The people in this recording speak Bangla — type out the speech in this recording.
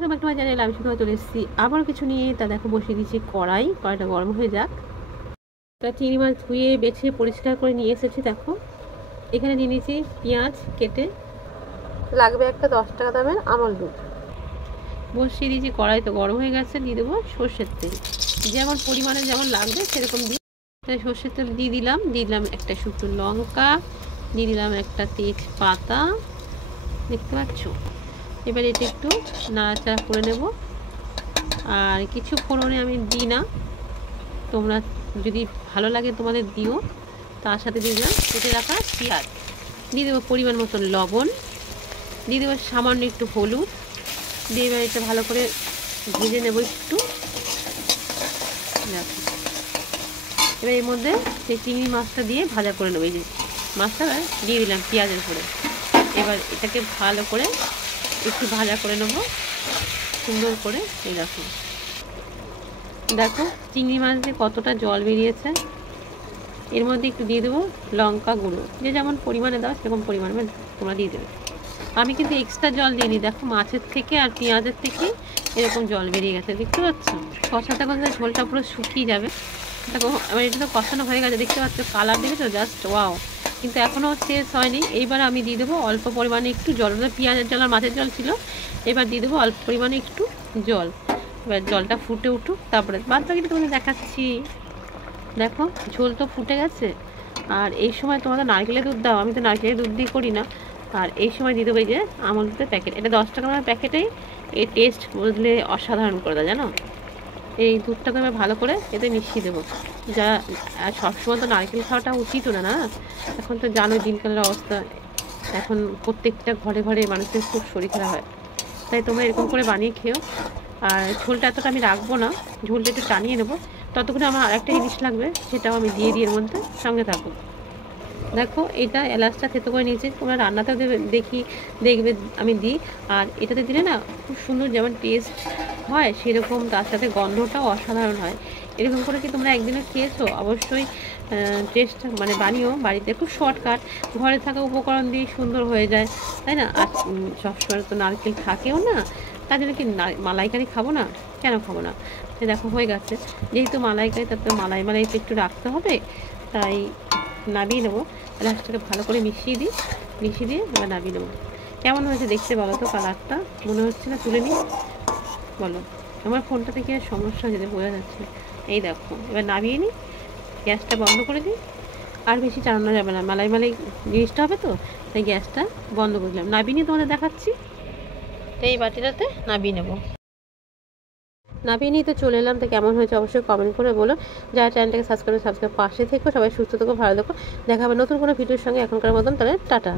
তোমার জানি আমি শুধু চলে এসেছি আবার কিছু নিয়ে। তা দেখো বসিয়ে দিচ্ছি কড়াইটা গরম হয়ে যাক। তা চিংড়ি মাছ ধুয়ে বেছে পরিষ্কার করে নিয়ে এসেছি। দেখো এখানে নিয়ে নিয়েছি পেঁয়াজ কেটে, লাগবে একটা 10 টাকা দামের আমল দুধ। বসিয়ে দিয়েছি কড়াই, তো গরম হয়ে গেছে। দিয়ে দেবো সর্ষের তেল, যেমন পরিমাণে যেমন লাগবে সেরকম দিয়ে। তাই সর্ষের তেল দিয়ে দিলাম একটা শুকনো লঙ্কা, দিয়ে দিলাম একটা তেজপাতা, দেখতে পাচ্ছ। এবার এটা একটু নাড়াচাড়া করে নেব। আর কিছু ফোড়নে আমি দিই না, তোমরা যদি ভালো লাগে তোমাদের দিও। তার সাথে দিয়ে দিলাম কেটে রাখা পেঁয়াজ, দিয়ে দেবো পরিমাণ মতন লবণ, দিয়ে দেবো সামান্য একটু হলুদ, দিয়ে এবার এটা ভালো করে ভেজে নেব একটু। এবার এর মধ্যে সেই চিংড়ি মাছটা দিয়ে ভাজা করে নেবো। এই যে মাছটা দিয়ে দিলাম পেঁয়াজের উপরে। এবার এটাকে ভালো করে একটু ভাজা করে নেবো সুন্দর করে। এই দেখো চিংড়ি মাছ দিয়ে কতটা জল বেরিয়েছে। এর মধ্যে একটু দিয়ে দেবো লঙ্কা গুঁড়ো, যে যেমন পরিমাণে দাও সেরকম পরিমাণে তোমরা দিয়ে দেবে। আমি কিন্তু এক্সট্রা জল দিইনি, দেখো মাছের থেকে আর পেঁয়াজের থেকে এরকম জল বেরিয়ে গেছে, দেখতে পাচ্ছ। কষাতে কষাতে ঝোলটা পুরো শুকিয়ে যাবে। দেখো এবার এটা তো কষানো হয়ে গেছে, দেখতে পাচ্ছ কালার দেখেছো, জাস্ট ওয়াও। কিন্তু এখনও শেষ হয়নি। এইবার আমি দিয়ে দেবো অল্প পরিমাণে একটু জল, পেঁয়াজের জল আর মাছের জল ছিল। এবার দিয়ে দেবো অল্প পরিমাণে একটু জল। এবার জলটা ফুটে উঠুক, তারপরে বাদ বাকিটা তোমাদের দেখাচ্ছি। দেখো ঝোল তো ফুটে গেছে। আর এই সময় তোমাদের নারকেলের দুধ দাও, আমি তো নারকেলের দুধ দিয়ে করি না। আর এই সময় দিয়ে দেবো এই যে আমল দুধের প্যাকেট, এটা 10 টাকা দামের প্যাকেটেই এই টেস্ট বদলে অসাধারণ করে দেয়, জানো। এই দুধটাকে আমি ভালো করে এতে মিশিয়ে দেবো। যা সবসময় তো নারকেল খাওয়াটা উচিত না, না। এখন তো জানোই দিনকালের অবস্থা, এখন প্রত্যেকটা ঘরে ঘরে মানুষের খুব শরীর খারাপ হয়। তাই তোমরা এরকম করে বানিয়ে খেও। আর ঝোলটা এতটা আমি রাখবো না, ঝোলটা একটু টানিয়ে নেবো। ততক্ষণে আমার আরেকটা জিনিস লাগবে, সেটাও আমি দিয়ে দিই এর মধ্যে, সঙ্গে থাকো। দেখো এটা এলাচটা থেতো করে নিয়েছি, তোমরা রান্নাতেও দেখবে আমি দিই। আর এটাতে দিলে না খুব সুন্দর যেমন টেস্ট হয়, সেরকম তার সাথে গন্ধটাও অসাধারণ হয়। এরকম করে কি তোমরা একদিনে খেয়েছো? অবশ্যই টেস্ট মানে বানিও বাড়িতে, খুব শর্টকাট, ঘরে থাকা উপকরণ দিয়ে সুন্দর হয়ে যায়, তাই না। আর সবসময় তো নারকেল থাকেও না, তার জন্য কি মালাইকারি খাবো না, কেন খাবো না। তো দেখো হয়ে গেছে, যেহেতু মালাইকারি তার তো মালাইতে একটু রাখতে হবে, তাই নামিয়ে নেবো। লাস্টটাকে ভালো করে মিশিয়ে দিয়ে এবার নামিয়ে নেবো। কেমন হয়েছে দেখতে বলো তো, কালারটা মনে হচ্ছে না তুলে নিই? বলো, আমার ফোনটা থেকে সমস্যা যেতে বোঝা যাচ্ছে। এই দেখো এবার নামিয়ে নিই, গ্যাসটা বন্ধ করে দিই। আর বেশি টানানো যাবে না, মালাই জিনিসটা হবে তো, তাই গ্যাসটা বন্ধ করে দিলাম। নামিয়ে নিয়ে তোমাদের দেখাচ্ছি। তো এই বাটিটাতে নামিয়ে নেবো। নামিয়ে নিয়ে তো চলে এলাম। তো কেমন হয়েছে অবশ্যই কমেন্ট করে বলো। যারা চ্যানেলটাকে সাবস্ক্রাইব পাশে থেকো। সবাই সুস্থ থেকো, ভালো থেকো। দেখা হবে নতুন কোনো ভিডিওর সঙ্গে। এখনকার মতন তাহলে টাটা।